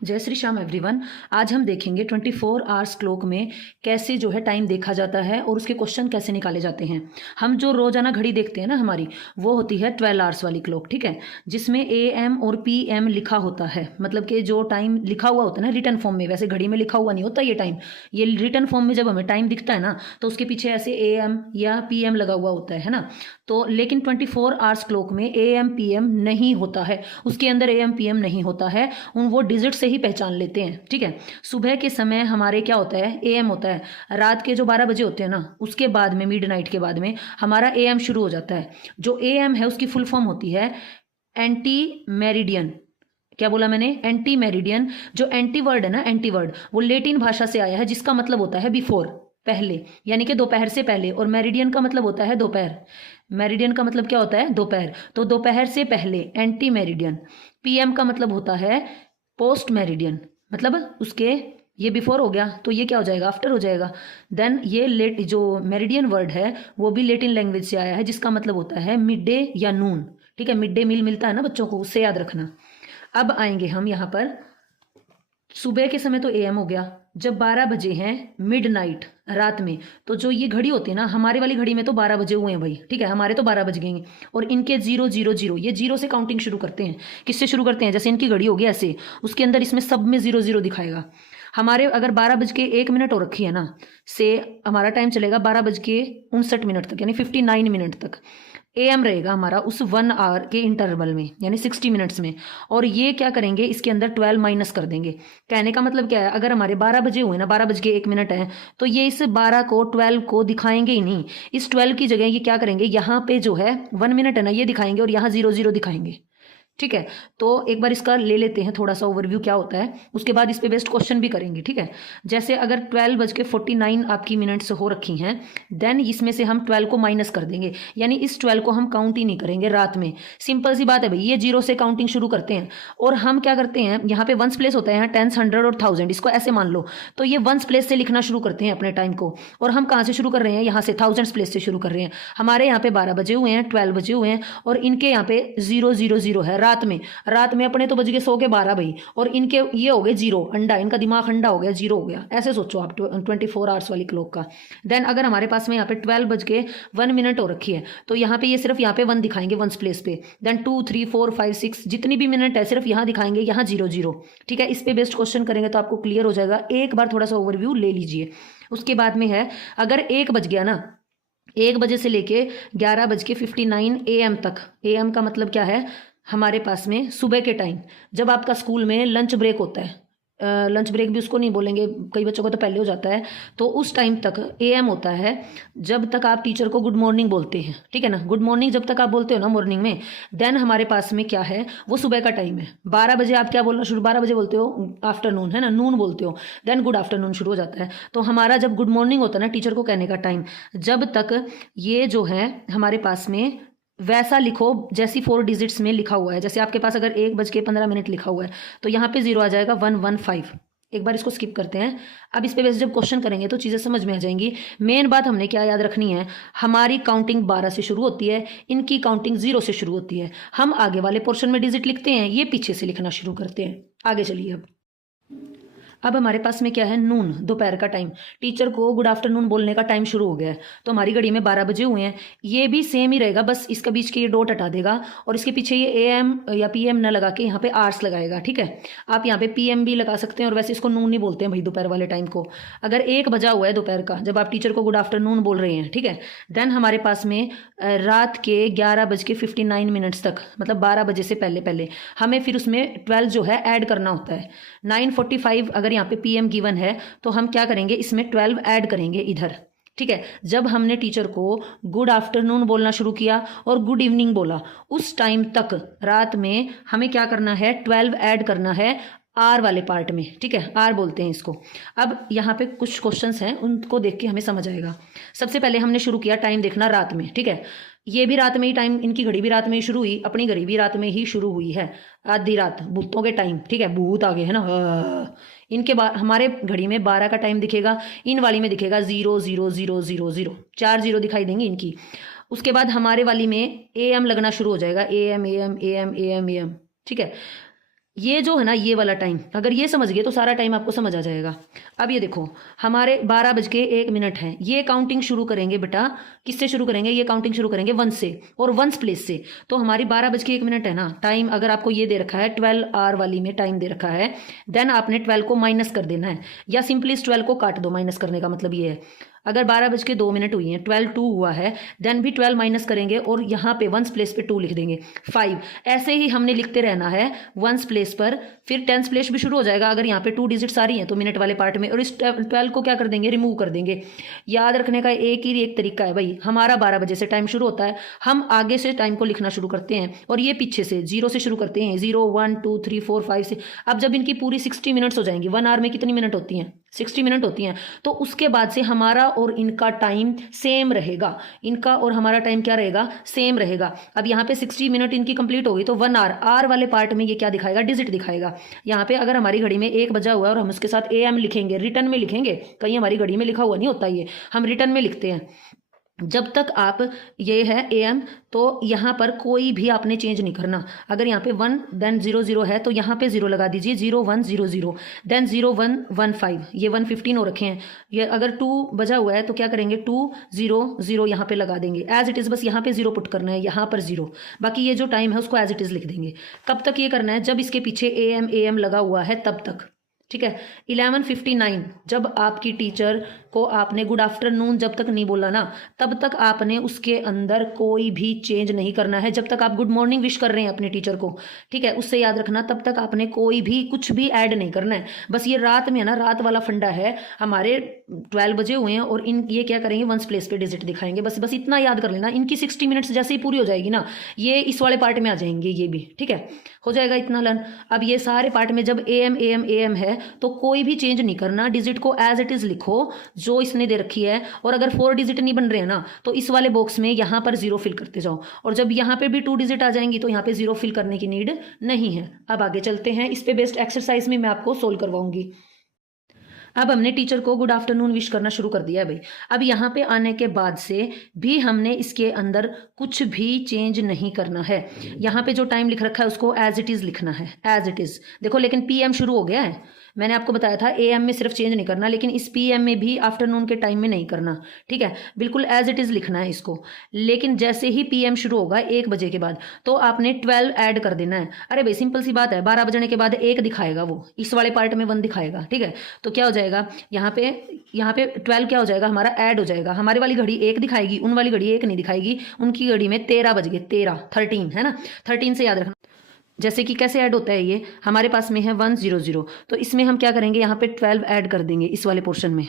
जय श्री श्याम एवरीवन। आज हम देखेंगे 24 आवर्स क्लॉक में कैसे जो है टाइम देखा जाता है और उसके क्वेश्चन कैसे निकाले जाते हैं। हम जो रोजाना घड़ी देखते हैं ना हमारी, वो होती है 12 आवर्स वाली क्लॉक, ठीक है, जिसमें AM और PM लिखा होता है। मतलब कि जो टाइम लिखा हुआ होता है ना रिटर्न फॉर्म में, वैसे घड़ी में लिखा हुआ नहीं होता ये टाइम। ये रिटर्न फॉर्म में जब हमें टाइम दिखता है ना, तो उसके पीछे ऐसे AM या PM लगा हुआ होता है ना। तो लेकिन 24 आवर्स क्लॉक में AM PM नहीं होता है, उसके अंदर AM PM नहीं होता है, उन वो डिजिट से ही पहचान लेते हैं, ठीक है। सुबह के समय हमारे क्या होता है, AM होता है। रात के जो 12 बजे होते हैं ना, उसके बाद में मिडनाइट के बाद में हमारा AM शुरू हो जाता है। जो AM है उसकी फुल फॉर्म होती है एंटी मेरिडियन। क्या बोला मैंने? Anti meridian. जो एंटी वर्ड है ना, एंटी वर्ड वो लेटिन भाषा से आया है, जिसका मतलब होता है बिफोर, पहले, यानी कि दोपहर से पहले। और मेरिडियन का मतलब होता है दोपहर। मेरिडियन का मतलब क्या होता है? दोपहर। तो दोपहर से पहले एंटी मेरिडियन। PM का मतलब होता है पोस्ट मेरिडियन, मतलब उसके, ये बिफोर हो गया तो ये क्या हो जाएगा? आफ्टर हो जाएगा। देन ये लेट, जो मेरिडियन वर्ड है वो भी लेटिन लैंग्वेज से आया है, जिसका मतलब होता है मिड डे या नून, ठीक है। मिड डे मील मिलता है ना बच्चों को, उससे याद रखना। अब आएंगे हम यहाँ पर, सुबह के समय तो AM हो गया। जब 12 बजे हैं मिडनाइट, रात में, तो जो ये घड़ी होती है ना, हमारे वाली घड़ी में तो 12 बजे हुए हैं भाई, ठीक है, हमारे तो 12 बज गए। और इनके 000, ये 0 से काउंटिंग शुरू करते हैं। किससे शुरू करते हैं? जैसे इनकी घड़ी होगी ऐसे, उसके अंदर इसमें सब में 0 दिखाएगा। हमारे अगर 12 बज के 1 मिनट हो रखी है ना, से हमारा टाइम चलेगा 12 बज के 59 मिनट तक, यानी 59 मिनट तक AM रहेगा हमारा उस 1 आवर के इंटरवल में, यानी 60 मिनट्स में। और ये क्या करेंगे, इसके अंदर 12 माइनस कर देंगे। कहने का मतलब क्या है, अगर हमारे 12 बजे हुए ना, 12 बज के 1 मिनट है, तो ये इस 12 को 12 को दिखाएंगे ही नहीं। इस 12 की जगह ये क्या करेंगे, यहाँ पे जो है 1 मिनट है ना, ये दिखाएंगे, और यहाँ 0 दिखाएंगे, ठीक है। तो एक बार इसका ले लेते हैं थोड़ा सा ओवरव्यू क्या होता है, उसके बाद इस पे बेस्ट क्वेश्चन भी करेंगे, ठीक है। जैसे अगर 12 बज के 49 आपकी मिनट्स हो रखी हैं, देन इसमें से हम 12 को माइनस कर देंगे, यानी इस 12 को हम काउंट ही नहीं करेंगे रात में। सिंपल सी बात है भाई, ये 0 से काउंटिंग शुरू करते हैं। और हम क्या करते हैं, यहाँ पे वंस प्लेस होता है, यहाँ टेंस, 100 और 1000, इसको ऐसे मान लो। तो ये वंस प्लेस से लिखना शुरू करते हैं अपने टाइम को। और हम कहाँ से शुरू कर रहे हैं? यहाँ से, थाउजेंड्स प्लेस से शुरू कर रहे हैं। हमारे यहाँ पे 12 बजे हुए हैं, 12 बजे हुए हैं, और इनके यहाँ पे 000 है रात में। रात में अपने तो बज गए 100 के 12 भाई, और इनके ये हो गए 0, अंडा, इनका दिमाग अंडा हो गया, 0 हो गया। ऐसे सोचो आप 24 आवर्स वाली क्लॉक का। देन अगर हमारे पास में यहाँ पे 12 बज के 1 मिनट हो रखी है, तो यहाँ पे ये सिर्फ यहाँ पे 1 दिखाएंगे वंस प्लेस पे। देन 2 3 4 5 6 जितनी भी मिनट है सिर्फ यहाँ दिखाएंगे, यहाँ 0, ठीक है। इस पे बेस्ट क्वेश्चन करेंगे तो आपको क्लियर हो जाएगा। एक बार थोड़ा सा ओवरव्यू ले लीजिए। उसके बाद में है, अगर 1 बज गया ना, 1 बजे से लेके 11 बज के 59 AM तक। AM का मतलब क्या है हमारे पास में? सुबह के टाइम, जब आपका स्कूल में लंच ब्रेक होता है। लंच ब्रेक भी उसको नहीं बोलेंगे, कई बच्चों को तो पहले हो जाता है। तो उस टाइम तक AM होता है, जब तक आप टीचर को गुड मॉर्निंग बोलते हैं, ठीक है ना। गुड मॉर्निंग जब तक आप बोलते हो ना मॉर्निंग में, देन हमारे पास में क्या है, वो सुबह का टाइम है। 12 बजे आप क्या बोलना शुरू, 12 बजे बोलते हो आफ्टरनून, है ना, नून बोलते हो। देन गुड आफ्टरनून शुरू हो जाता है। तो हमारा जब गुड मॉर्निंग होता है ना टीचर को कहने का टाइम, जब तक ये जो है हमारे पास में वैसा लिखो जैसी 4 डिजिट्स में लिखा हुआ है। जैसे आपके पास अगर 1 बज के 15 मिनट लिखा हुआ है, तो यहाँ पे 0 आ जाएगा, 115। एक बार इसको स्किप करते हैं। अब इस पे वैसे जब क्वेश्चन करेंगे तो चीज़ें समझ में आ जाएंगी। मेन बात हमने क्या याद रखनी है, हमारी काउंटिंग 12 से शुरू होती है, इनकी काउंटिंग 0 से शुरू होती है। हम आगे वाले पोर्शन में डिजिट लिखते हैं, ये पीछे से लिखना शुरू करते हैं। आगे चलिए। अब हमारे पास में क्या है, नून, दोपहर का टाइम। टीचर को गुड आफ्टरनून बोलने का टाइम शुरू हो गया है, तो हमारी घड़ी में 12 बजे हुए हैं। ये भी सेम ही रहेगा, बस इसका बीच के ये डॉट हटा देगा, और इसके पीछे ये AM या PM न लगा के यहाँ पे आवर्स लगाएगा, ठीक है। आप यहाँ पे PM भी लगा सकते हैं, और वैसे इसको नून नहीं बोलते हैं भाई दोपहर वाले टाइम को। अगर 1 बजा हुआ है दोपहर का, जब आप टीचर को गुड आफ्टरनून बोल रहे हैं, ठीक है, देन हमारे पास में रात के 11 बज के 59 मिनट्स तक, मतलब 12 बजे से पहले पहले हमें फिर उसमें 12 जो है ऐड करना होता है। 9:45 अगर यहाँ पे PM गिवन है, तो हम क्या करेंगे, इसमें 12 ऐड करेंगे इधर, ठीक है। जब हमने टीचर को गुड आफ्टरनून बोलना शुरू किया और गुड इवनिंग बोला, उस टाइम तक रात में हमें क्या करना है, 12 ऐड करना है आर वाले पार्ट में, ठीक है, आर बोलते हैं इसको। अब यहाँ पे कुछ क्वेश्चंस हैं, उनको देख के हमें समझ आएगा। सबसे पहले हमने शुरू किया टाइम देखना रात में, ठीक है। ये भी रात में ही टाइम, इनकी घड़ी भी रात में ही शुरू हुई, अपनी घड़ी भी रात में ही शुरू हुई है। आधी रात, भूतों के टाइम, ठीक है, भूत आ गए है ना। इनके बाद हमारे घड़ी में 12 का टाइम दिखेगा, इन वाली में दिखेगा 0 0 0 0 0, 4 0 दिखाई देंगे इनकी। उसके बाद हमारे वाली में AM लगना शुरू हो जाएगा, AM AM AM AM AM, ठीक है। ये जो है ना ये वाला टाइम, अगर ये समझ गए तो सारा टाइम आपको समझ आ जाएगा। अब ये देखो हमारे 12:01 है, ये काउंटिंग शुरू करेंगे बेटा, किससे शुरू करेंगे, ये काउंटिंग शुरू करेंगे 1 से और 1 प्लेस से। तो हमारी 12:01 है ना टाइम, अगर आपको ये दे रखा है 12 आवर वाली में टाइम दे रखा है, देन आपने 12 को माइनस कर देना है, या सिंपली इस 12 को काट दो। माइनस करने का मतलब ये है, अगर 12:02 हुई है, 12:02 हुआ है, देन भी 12 माइनस करेंगे और यहाँ पे 1 प्लेस पे 2 लिख देंगे 5। ऐसे ही हमने लिखते रहना है 1 प्लेस पर, फिर 10 प्लेस भी शुरू हो जाएगा अगर यहाँ पे 2 डिजिट्स आ रही हैं तो मिनट वाले पार्ट में, और इस 12 को क्या कर देंगे, रिमूव कर देंगे। याद रखने का एक तरीका है भाई, हमारा 12 बजे से टाइम शुरू होता है, हम आगे से टाइम को लिखना शुरू करते हैं और ये पीछे से 0 से शुरू करते हैं, 0 1 2 3 4 5 से। अब जब इनकी पूरी 60 मिनट्स हो जाएंगी, 1 आवर में कितनी मिनट होती हैं, 60 मिनट होती हैं, तो उसके बाद से हमारा और इनका टाइम सेम रहेगा, इनका और हमारा टाइम क्या रहेगा, सेम रहेगा। अब यहाँ पे 60 मिनट इनकी कंप्लीट हो गई तो 1 आवर, आर वाले पार्ट में ये क्या दिखाएगा, डिजिट दिखाएगा। यहाँ पे अगर हमारी घड़ी में 1 बजा हुआ है और हम उसके साथ AM लिखेंगे, रिटर्न में लिखेंगे, कहीं हमारी घड़ी में लिखा हुआ नहीं होता, ये हम रिटर्न में लिखते हैं। जब तक आप ये है AM, तो यहाँ पर कोई भी आपने चेंज नहीं करना। अगर यहाँ पे 1 देन 0 0 है तो यहाँ पे 0 लगा दीजिए, 0 1 0 0 देन 0 1 1 5, ये 115 हो रखे हैं। ये अगर 2 बजा हुआ है तो क्या करेंगे, 2 0 0 यहाँ पे लगा देंगे एज इट इज़, बस यहाँ पे 0 पुट करना है, यहाँ पर 0, बाकी ये जो टाइम है उसको एज इट इज़ लिख देंगे। कब तक ये करना है, जब इसके पीछे AM लगा हुआ है तब तक, ठीक है। 11:59 जब आपकी टीचर को आपने गुड आफ्टरनून जब तक नहीं बोला ना, तब तक आपने उसके अंदर कोई भी चेंज नहीं करना है। जब तक आप गुड मॉर्निंग विश कर रहे हैं अपने टीचर को, ठीक है, उससे याद रखना, तब तक आपने कोई भी कुछ भी ऐड नहीं करना है। बस ये रात में है ना, रात वाला फंडा है, हमारे 12 बजे हुए हैं और इन ये क्या करेंगे, 1 प्लेस पे डिजिट दिखाएंगे, बस इतना याद कर लेना। इनकी 60 मिनट्स जैसे ही पूरी हो जाएगी ना, ये इस वाले पार्ट में आ जाएंगे, ये भी ठीक है, हो जाएगा इतना लर्न। अब ये सारे पार्ट में जब AM है तो कोई भी चेंज नहीं करना, डिजिट को एज इट इज लिखो जो इसने दे रखी है। और अगर 4 डिजिट नहीं बन रहे हैं ना, तो इस वाले बॉक्स में यहाँ पर 0 फिल करते जाओ, और जब यहाँ पे भी 2 डिजिट आ जाएंगी तो यहाँ पे 0 फिल करने की नीड नहीं है। अब आगे चलते हैं, इस पे बेस्ड एक्सरसाइज में मैं आपको सोल्व करवाऊंगी। अब हमने टीचर को गुड आफ्टरनून विश करना शुरू कर दिया है भाई। अब यहाँ पे आने के बाद से भी हमने इसके अंदर कुछ भी चेंज नहीं करना है। यहाँ पे जो टाइम लिख रखा है उसको एज इट इज़ लिखना है, एज इट इज़। देखो लेकिन PM शुरू हो गया है, मैंने आपको बताया था AM में सिर्फ चेंज नहीं करना, लेकिन इस PM में भी आफ्टरनून के टाइम में नहीं करना, ठीक है, बिल्कुल एज इट इज़ लिखना है इसको। लेकिन जैसे ही PM शुरू होगा 1 बजे के बाद, तो आपने 12 ऐड कर देना है। अरे भाई सिंपल सी बात है, 12 बजने के बाद 1 दिखाएगा, वो इस वाले पार्ट में 1 दिखाएगा, ठीक है। तो क्या हो जाएगा, यहाँ पे 12 क्या हो जाएगा हमारा, ऐड हो जाएगा। हमारी वाली घड़ी 1 दिखाएगी, उन वाली घड़ी 1 नहीं दिखाएगी, उनकी घड़ी में 13 बज गए, 13 है ना, 13 से याद रखना। जैसे कि कैसे ऐड होता है, ये हमारे पास में है 1 0 0, तो इसमें हम क्या करेंगे, यहाँ पे 12 ऐड कर देंगे इस वाले पोर्शन में,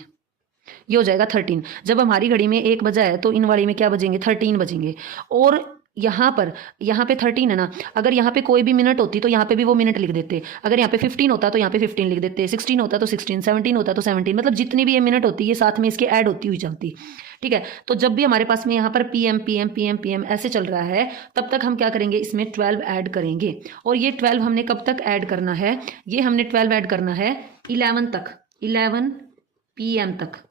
ये हो जाएगा 13। जब हमारी घड़ी में 1 बजा है तो इन वाली में क्या बजेंगे, 13 बजेंगे। और यहाँ पे 13 है ना, अगर यहाँ पे कोई भी मिनट होती तो यहाँ पे भी वो मिनट लिख देते। अगर यहाँ पे 15 होता तो यहाँ पे 15 लिख देते, 16 होता तो 16, 17 होता तो 17, मतलब जितनी भी ये मिनट होती है साथ में इसके ऐड होती हुई चलती, ठीक है। तो जब भी हमारे पास में यहाँ पर PM ऐसे चल रहा है, तब तक हम क्या करेंगे, इसमें 12 ऐड करेंगे। और ये 12 हमने कब तक ऐड करना है, ये हमने 12 ऐड करना है 11 तक, 11 PM तक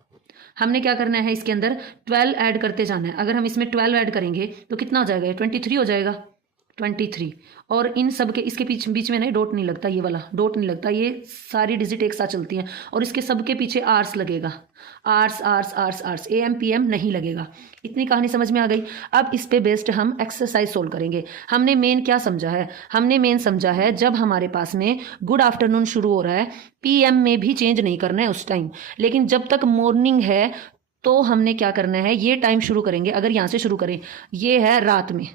हमने क्या करना है, इसके अंदर 12 ऐड करते जाना है। अगर हम इसमें 12 ऐड करेंगे तो कितना हो जाएगा, 23 हो जाएगा, 23। और इन सब के इसके बीच में नहीं डॉट नहीं लगता, ये वाला डॉट नहीं लगता, ये सारी डिजिट एक साथ चलती हैं। और इसके सबके पीछे आर्स लगेगा, आर्स AM PM नहीं लगेगा। इतनी कहानी समझ में आ गई। अब इस पे बेस्ड हम एक्सरसाइज सोल्व करेंगे। हमने मेन क्या समझा है, हमने मेन समझा है जब हमारे पास में गुड आफ्टरनून शुरू हो रहा है, PM में भी चेंज नहीं करना है उस टाइम, लेकिन जब तक मॉर्निंग है तो हमने क्या करना है, ये टाइम शुरू करेंगे। अगर यहाँ से शुरू करें, ये है रात में,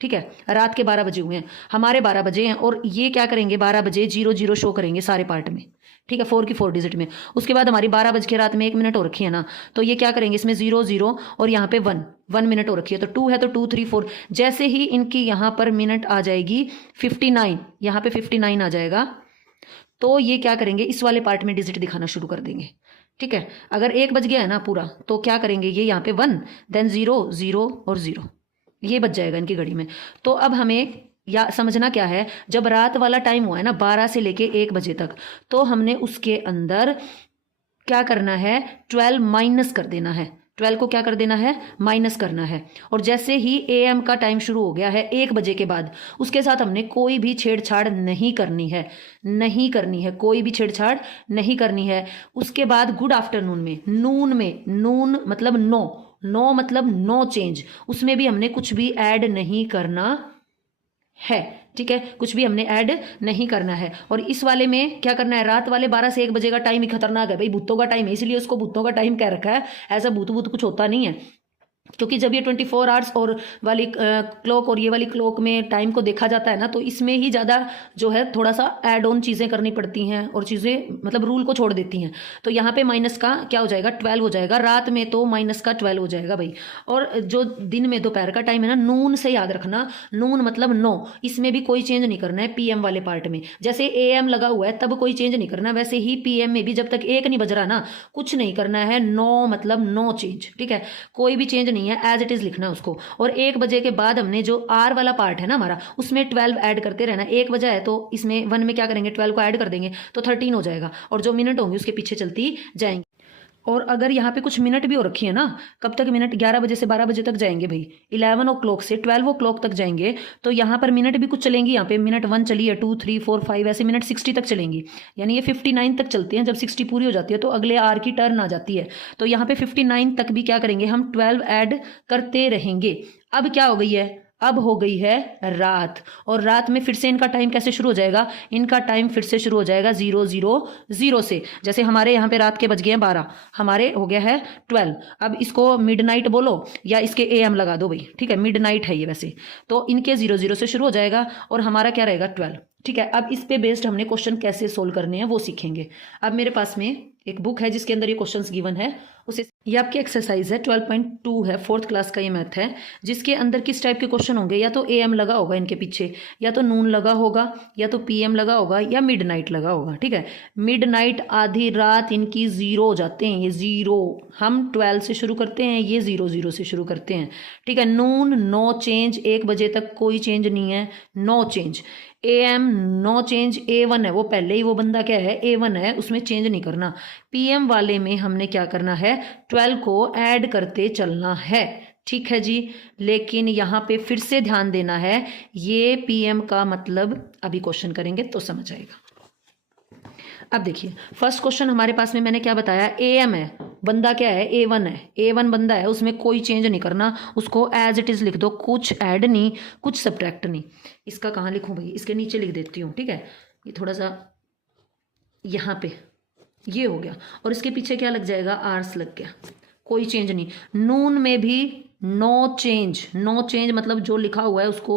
ठीक है, रात के 12 बजे हुए हैं, हमारे 12 बजे हैं, और ये क्या करेंगे, 12 बजे 0 0 शो करेंगे सारे पार्ट में, ठीक है, 4 की 4 डिजिट में। उसके बाद हमारी 12 बज के रात में 1 मिनट हो रखी है ना, तो ये क्या करेंगे, इसमें 0 0 और यहाँ पे 1 मिनट हो रखी है, तो 2 है तो 2 3 4। जैसे ही इनकी यहाँ पर मिनट आ जाएगी 59, यहाँ पे 59 आ जाएगा, तो ये क्या करेंगे, इस वाले पार्ट में डिजिट दिखाना शुरू कर देंगे, ठीक है। अगर 1 बज गया है ना पूरा, तो क्या करेंगे, ये यहाँ पे 1 देन 0 0 और 0, ये बच जाएगा इनकी घड़ी में। तो अब हमें या समझना क्या है, जब रात वाला टाइम हुआ है ना 12 से लेके 1 बजे तक, तो हमने उसके अंदर क्या करना है, 12 माइनस कर देना है, 12 को क्या कर देना है, माइनस करना है। और जैसे ही AM का टाइम शुरू हो गया है 1 बजे के बाद, उसके साथ हमने कोई भी छेड़छाड़ नहीं करनी है, नहीं करनी है, कोई भी छेड़छाड़ नहीं करनी है। उसके बाद गुड आफ्टरनून में, नून में, नून मतलब नो, नो मतलब नो चेंज, उसमें भी हमने कुछ भी ऐड नहीं करना है, ठीक है, कुछ भी हमने ऐड नहीं करना है। और इस वाले में क्या करना है, रात वाले 12 से 1 बजे का टाइम ही खतरनाक है भाई, भूतों का टाइम है, इसलिए उसको भूतों का टाइम कह रखा है। ऐसा भूत भूत कुछ होता नहीं है, क्योंकि जब ये 24 आवर्स और वाली क्लॉक और ये वाली क्लॉक में टाइम को देखा जाता है ना, तो इसमें ही ज़्यादा जो है थोड़ा सा ऐड ऑन चीज़ें करनी पड़ती हैं और चीज़ें मतलब रूल को छोड़ देती हैं। तो यहाँ पे माइनस का क्या हो जाएगा, 12 हो जाएगा, रात में तो माइनस का 12 हो जाएगा भाई। और जो दिन में दोपहर का टाइम है ना, नून से याद रखना, नून मतलब 9, इसमें भी कोई चेंज नहीं करना है। PM वाले पार्ट में जैसे AM लगा हुआ है तब कोई चेंज नहीं करना, वैसे ही PM में भी जब तक 1 नहीं बज रहा ना, कुछ नहीं करना है, 9 मतलब नो चेंज, ठीक है, कोई भी चेंज नहीं है, एज इट इज लिखना उसको। और 1 बजे के बाद हमने जो R वाला पार्ट है ना हमारा, उसमें 12 ऐड करते रहना। 1 बजा है तो इसमें 1 में क्या करेंगे, 12 को ऐड कर देंगे तो 13 हो जाएगा, और जो मिनट होंगे उसके पीछे चलती जाएंगे। और अगर यहाँ पे कुछ मिनट भी हो रखी है ना, कब तक मिनट, 11 बजे से 12 बजे तक जाएंगे भाई, 11 o'clock से 12 o'clock तक जाएंगे, तो यहाँ पर मिनट भी कुछ चलेंगी। यहाँ पे मिनट 1 चली है, 2 3 4 5 ऐसे मिनट 60 तक चलेंगी, यानी ये 59 तक चलती हैं। जब 60 पूरी हो जाती है तो अगले R की टर्न आ जाती है, तो यहाँ पे 59 तक भी क्या करेंगे, हम 12 ऐड करते रहेंगे। अब क्या हो गई है, अब हो गई है रात, और रात में फिर से इनका टाइम कैसे शुरू हो जाएगा, इनका टाइम फिर से शुरू हो जाएगा 000 से। जैसे हमारे यहाँ पे रात के बज गए हैं 12, हमारे हो गया है 12। अब इसको मिडनाइट बोलो या इसके AM लगा दो भाई, ठीक है, मिडनाइट है ये वैसे, तो इनके 00 से शुरू हो जाएगा और हमारा क्या रहेगा 12, ठीक है। अब इस पे बेस्ड हमने क्वेश्चन कैसे सोल्व करने हैं वो सीखेंगे। अब मेरे पास में एक बुक है जिसके अंदर ये क्वेश्चंस गिवन है, उसे, ये आपकी एक्सरसाइज है 12.2 है, 4th क्लास का ये मैथ है, जिसके अंदर किस टाइप के क्वेश्चन होंगे, या तो AM लगा होगा इनके पीछे, या तो नून लगा होगा, या तो PM लगा होगा, या मिडनाइट लगा होगा, ठीक है। मिडनाइट आधी रात इनकी 0 हो जाते हैं, ये 0, हम 12 से शुरू करते हैं, ये 00 से शुरू करते हैं, ठीक है। नून नो चेंज, 1 बजे तक कोई चेंज नहीं है, no change. AM no change, A1 है वो पहले ही वो बंदा क्या है, A1 है, उसमें चेंज नहीं करना। PM वाले में हमने क्या करना है, 12 को ऐड करते चलना है, ठीक है जी। लेकिन यहाँ पे फिर से ध्यान देना है, ये PM का मतलब अभी क्वेश्चन करेंगे तो समझ आएगा। अब देखिए फर्स्ट क्वेश्चन हमारे पास में मैंने क्या बताया, AM है, बंदा क्या है, A1 है, A1 बंदा है, उसमें कोई चेंज नहीं करना, उसको एज इट इज़ लिख दो, कुछ ऐड नहीं, कुछ सब्ट्रैक्ट नहीं। इसका कहाँ लिखूँ भाई, इसके नीचे लिख देती हूँ, ठीक है, ये थोड़ा सा यहाँ पे ये हो गया, और इसके पीछे क्या लग जाएगा, आर्स लग गया, कोई चेंज नहीं। नून में भी नो चेंज, नो चेंज मतलब जो लिखा हुआ है उसको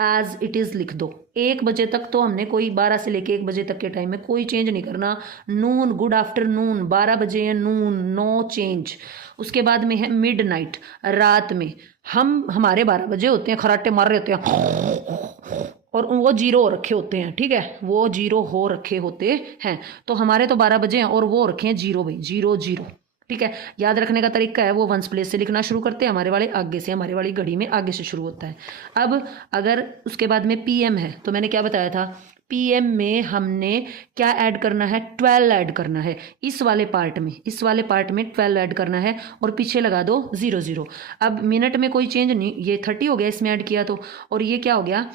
एज इट इज़ लिख दो। 1 बजे तक तो हमने कोई 12 से लेके 1 बजे तक के टाइम में कोई चेंज नहीं करना। नून गुड आफ्टरनून, 12 बजे है नून, नो चेंज। उसके बाद में है मिडनाइट, रात में हमारे 12 बजे होते हैं, खराटे मार रहे होते हैं और वो 0 हो रखे होते हैं, ठीक है, वो 0 हो रखे होते हैं, तो हमारे तो 12 बजे हैं और वो रखे हैं 0 भाई, 0 ठीक है। याद रखने का तरीका है, वो 1s प्लेस से लिखना शुरू करते हैं, हमारे वाले आगे से, हमारे वाली घड़ी में आगे से शुरू होता है। अब अगर उसके बाद में PM है तो मैंने क्या बताया था, PM में हमने क्या ऐड करना है, 12 ऐड करना है, इस वाले पार्ट में, इस वाले पार्ट में 12 ऐड करना है और पीछे लगा दो 00। अब मिनट में कोई चेंज नहीं, ये 30 हो गया इसमें ऐड किया तो, और ये क्या हो गया,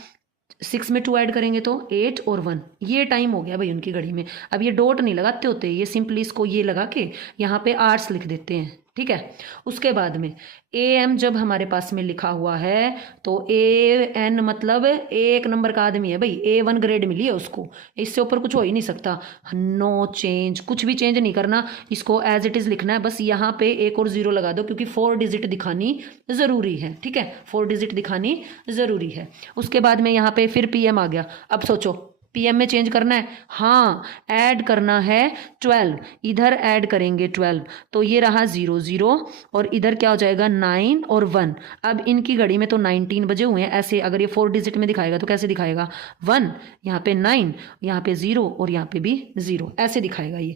6 में 2 ऐड करेंगे तो 8 और 1, ये टाइम हो गया भाई उनकी घड़ी में। अब ये डॉट नहीं लगाते होते, ये सिंपली इसको ये लगा के यहाँ पे आर्स लिख देते हैं, ठीक है। उसके बाद में AM जब हमारे पास में लिखा हुआ है तो AN मतलब 1 नंबर का आदमी है भाई, A1 ग्रेड मिली है उसको, इससे ऊपर कुछ हो ही नहीं सकता। नो चेंज, कुछ भी चेंज नहीं करना, इसको एज इट इज़ लिखना है, बस यहाँ पे 1 और 0 लगा दो क्योंकि 4 डिजिट दिखानी ज़रूरी है, ठीक है, 4 डिजिट दिखानी ज़रूरी है। उसके बाद में यहाँ पे फिर PM आ गया। अब सोचो PM में चेंज करना है, हाँ ऐड करना है 12, इधर ऐड करेंगे 12, तो ये रहा 00 और इधर क्या हो जाएगा 9 और 1। अब इनकी घड़ी में तो 19 बजे हुए हैं, ऐसे अगर ये 4 डिजिट में दिखाएगा तो कैसे दिखाएगा, 1 यहाँ पे 9, यहाँ पे 0 और यहाँ पे भी 0, ऐसे दिखाएगा ये।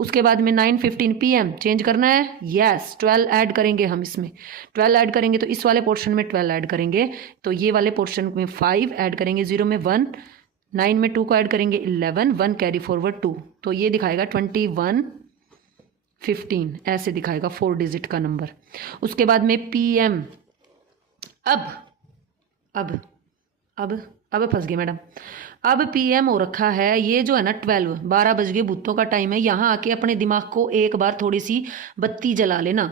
उसके बाद में 9:15 PM चेंज करना है, यस 12 ऐड करेंगे हम, इसमें 12 ऐड करेंगे तो इस वाले पोर्शन में 12 ऐड करेंगे, तो ये वाले पोर्शन में 5 ऐड करेंगे, 0 में 1, 9 में 2 को ऐड करेंगे 11, 1 कैरी फॉरवर्ड 2, तो ये दिखाएगा 21 15 ऐसे दिखाएगा 4 डिजिट का नंबर। उसके बाद में PM, अब अब अब अब फंस गए मैडम। अब PM हो रखा है, ये जो है ना 12 बज गए, भूतों का टाइम है। यहाँ आके अपने दिमाग को एक बार थोड़ी सी बत्ती जला लेना,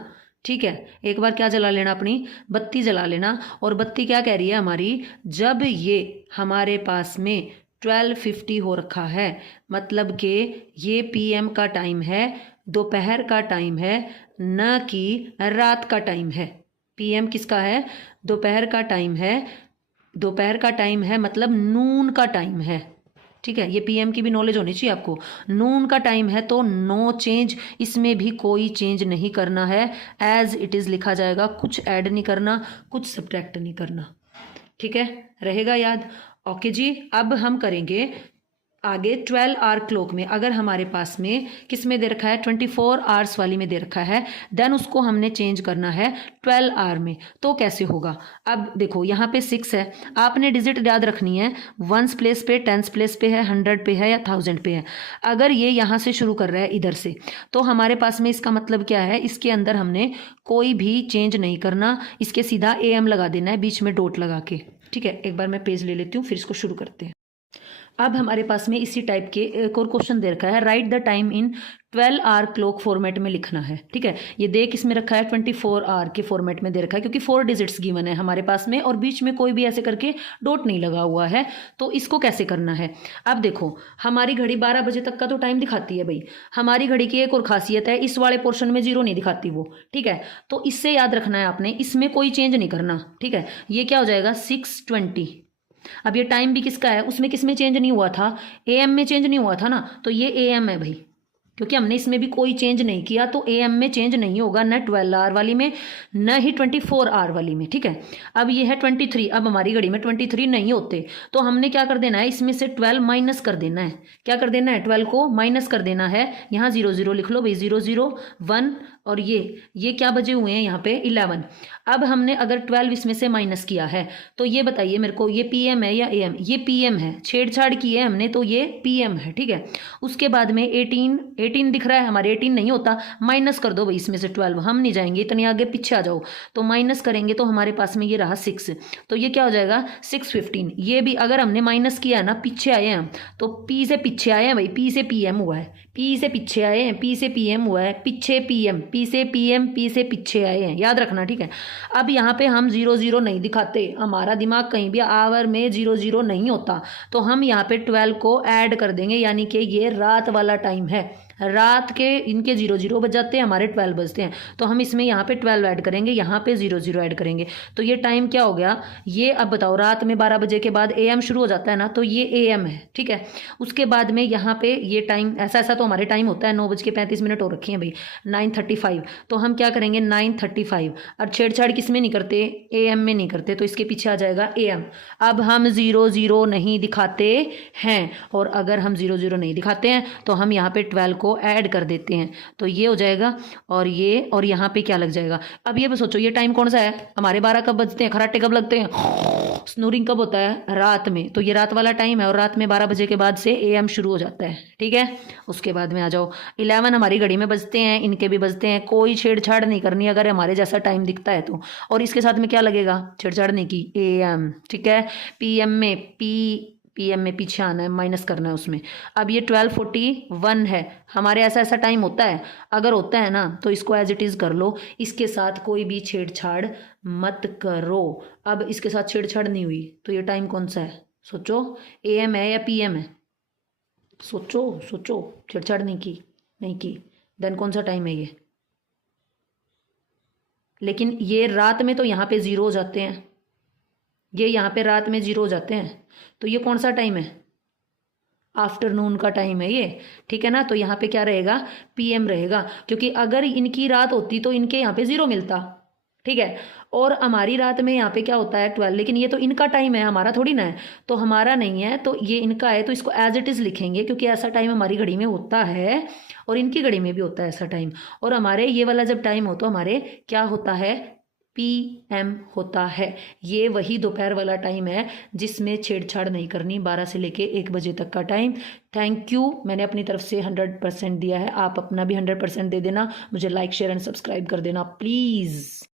ठीक है, एक बार क्या जला लेना, अपनी बत्ती जला लेना। और बत्ती क्या कह रही है हमारी, जब ये हमारे पास में 12:50 हो रखा है, मतलब कि ये PM का टाइम है, दोपहर का टाइम है, न कि रात का टाइम है। PM किसका है, दोपहर का टाइम है, दोपहर का टाइम है मतलब नून का टाइम है, ठीक है। ये PM की भी नॉलेज होनी चाहिए आपको। नून का टाइम है तो नो चेंज, इसमें भी कोई चेंज नहीं करना है, एज इट इज़ लिखा जाएगा, कुछ ऐड नहीं करना, कुछ सब्ट्रैक्ट नहीं करना, ठीक है, रहेगा याद। ओके जी, अब हम करेंगे आगे 12 आवर क्लॉक में। अगर हमारे पास में किस में दे रखा है, 24 आवर्स वाली में दे रखा है, देन उसको हमने चेंज करना है 12 आवर में, तो कैसे होगा। अब देखो यहाँ पे 6 है, आपने डिजिट याद रखनी है, 1s प्लेस पे, 10s प्लेस पे है, 100 पे है या 1000 पे है। अगर ये यहाँ से शुरू कर रहा है इधर से, तो हमारे पास में इसका मतलब क्या है, इसके अंदर हमने कोई भी चेंज नहीं करना, इसके सीधा AM लगा देना है बीच में डॉट लगा के, ठीक है। एक बार मैं पेज ले लेती हूँ, फिर इसको शुरू करते हैं। अब हमारे पास में इसी टाइप के एक और क्वेश्चन दे रखा है, right the time in 12 hour clock format में लिखना है, ठीक है। ये दे किस में रखा है, 24 आवर के फॉर्मेट में दे रखा है, क्योंकि 4 डिजिट्स गिवन है हमारे पास में और बीच में कोई भी ऐसे करके डॉट नहीं लगा हुआ है। तो इसको कैसे करना है, अब देखो हमारी घड़ी 12 बजे तक का तो टाइम दिखाती है भाई। हमारी घड़ी की एक और खासियत है, इस वाले पोर्शन में 0 नहीं दिखाती वो, ठीक है। तो इससे याद रखना है आपने, इसमें कोई चेंज नहीं करना, ठीक है। ये क्या हो जाएगा 6:20। अब ये टाइम भी किसका है, उसमें किस में चेंज नहीं हुआ था, AM में चेंज नहीं हुआ था ना, तो ये AM है भाई, क्योंकि हमने इसमें भी कोई चेंज नहीं किया, तो AM में चेंज नहीं होगा, न 12 आवर वाली में न ही 24 आवर वाली में, ठीक है। अब ये है 23, अब हमारी घड़ी में 23 नहीं होते, तो हमने क्या कर देना है, इसमें से 12 माइनस कर देना है। क्या कर देना है, 12 को माइनस कर देना है। यहाँ 00 लिख लो भाई, 00 1, और ये क्या बजे हुए हैं यहाँ पे 11। अब हमने अगर 12 इसमें से माइनस किया है, तो ये बताइए मेरे को, ये PM है या AM, ये PM है, छेड़छाड़ की है हमने, तो ये PM है, ठीक है। उसके बाद में 18 दिख रहा है हमारे, 18 नहीं होता, माइनस कर दो भाई इसमें से 12, हम नहीं जाएंगे इतने आगे, पीछे आ जाओ। तो माइनस करेंगे तो हमारे पास में ये रहा 6, तो ये क्या हो जाएगा 6:15। ये भी अगर हमने माइनस किया है ना, पीछे आए हैं, तो P से पीछे आए हैं भाई, P से PM हुआ है, P से पीछे आए हैं, P से PM हुआ है, पीछे PM, P से PM, P से पीछे आए हैं, याद रखना, ठीक है। अब यहाँ पे हम 00 नहीं दिखाते, हमारा दिमाग कहीं भी आवर में 00 नहीं होता, तो हम यहाँ पे 12 को ऐड कर देंगे, यानी कि ये रात वाला टाइम है, रात के इनके 00 बज जाते हैं, हमारे 12 बजते हैं, तो हम इसमें यहाँ पे 12 ऐड करेंगे, यहाँ पे 00 ऐड करेंगे, तो ये टाइम क्या हो गया ये। अब बताओ, रात में 12 बजे के बाद AM शुरू हो जाता है ना, तो ये AM है, ठीक है। उसके बाद में यहाँ पे ये टाइम ऐसा तो हमारे टाइम होता है 9:35 हो रखी है भाई, 9:35, तो हम क्या करेंगे 9:35। और छेड़छाड़ किस में नहीं करते, AM में नहीं करते, तो इसके पीछे आ जाएगा AM। अब हम 00 नहीं दिखाते हैं, और अगर हम 00 नहीं दिखाते हैं तो हम यहाँ पे 12 को ऐड कर देते हैं, तो ये हो जाएगा, और ये, और यहाँ पे क्या लग जाएगा। अब ये सोचो ये टाइम कौन सा है, हमारे 12 कब बजते हैं, खराटे कब लगते हैं, स्नूरिंग कब होता है, रात में, तो ये रात वाला टाइम है, और रात में 12 बजे के बाद से AM शुरू हो जाता है, ठीक है। उसके बाद में आ जाओ 11 हमारी घड़ी में बजते हैं, इनके भी बजते हैं, कोई छेड़छाड़ नहीं करनी अगर हमारे जैसा टाइम दिखता है तो। और इसके साथ में क्या लगेगा, छेड़छाड़ नहीं की, AM, ठीक है। PM में पीछे आना है, माइनस करना है उसमें। अब ये 12:41 है, हमारे ऐसा टाइम होता है, अगर होता है ना तो इसको एज इट इज़ कर लो, इसके साथ कोई भी छेड़छाड़ मत करो। अब इसके साथ छेड़छाड़ नहीं हुई, तो ये टाइम कौन सा है, सोचो, AM है या PM है, सोचो, छेड़छाड़ नहीं की, देन कौन सा टाइम है ये। लेकिन ये रात में तो यहाँ पे 0 हो जाते हैं, ये यहाँ पे रात में 0 हो जाते हैं, तो ये कौन सा टाइम है, आफ्टरनून का टाइम है ये, ठीक है ना। तो यहाँ पे क्या रहेगा, PM रहेगा, क्योंकि अगर इनकी रात होती तो इनके यहाँ पे 0 मिलता, ठीक है। और हमारी रात में यहाँ पे क्या होता है 12, लेकिन ये तो इनका टाइम है, हमारा थोड़ी ना है, तो हमारा नहीं है, तो ये इनका है, तो इसको एज इट इज़ लिखेंगे, क्योंकि ऐसा टाइम हमारी घड़ी में होता है और इनकी घड़ी में भी होता है ऐसा टाइम। और हमारे ये वाला जब टाइम हो तो हमारे क्या होता है, PM होता है। ये वही दोपहर वाला टाइम है जिसमें छेड़छाड़ नहीं करनी, 12 से लेके 1 बजे तक का टाइम। थैंक यू, मैंने अपनी तरफ से 100% दिया है, आप अपना भी 100% दे देना। मुझे लाइक शेयर एंड सब्सक्राइब कर देना प्लीज़।